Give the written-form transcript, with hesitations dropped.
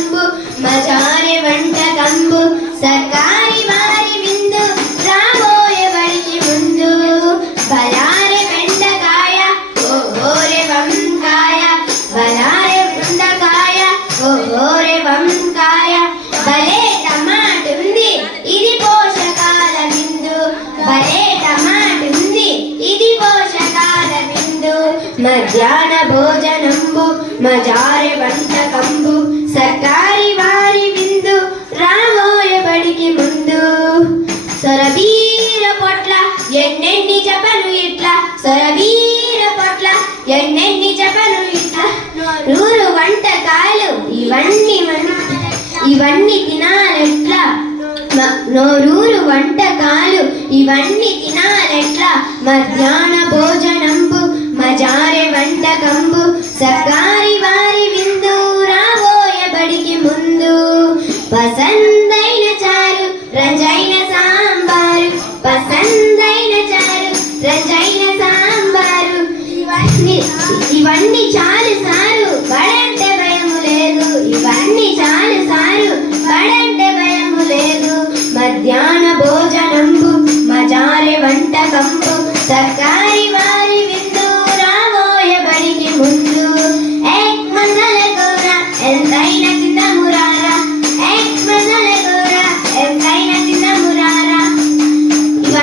భోజనంబు మజారె వంటకంబు సర్కారి వారి విందు రాబోయే బడికి ముందు బలారె బెండకాయ ఓహోరె వంకాయ బలారె బెండకాయ ఓహోరె వంకాయ భలే టమాటుంది ఇది పోషకాల విందు భలే టమాటుంది ఇది పోషకాల విందు మధ్యాహ్న భోజనంబు మజారె వంటకంబు సర్కారి వారి విందు రాబోయే బడికి ముందు సొరబీర పొట్ల ఎన్నెన్ని చెప్పను ఇట్లా సొరబీర పొట్ల ఎన్నెన్ని చెప్పను ఇట్లా నూరు వంటకాలు ఇవన్నీ తినాలెట్లా నూరు వంటకాలు ఇవన్నీ తినాలెట్లా మధ్యాహ్న భోజనంబు మజారె వంటకంబు సర్కారి వారి విందు రాబోయే బడికి ముందు పసందైన చారు రంజైన సాంబారు పసందైన చారు రంజైన సాంబారు ఇవన్నీ చాలు సారు బడంటే భయము లేదు ఇవన్నీ చాలు సారు బడ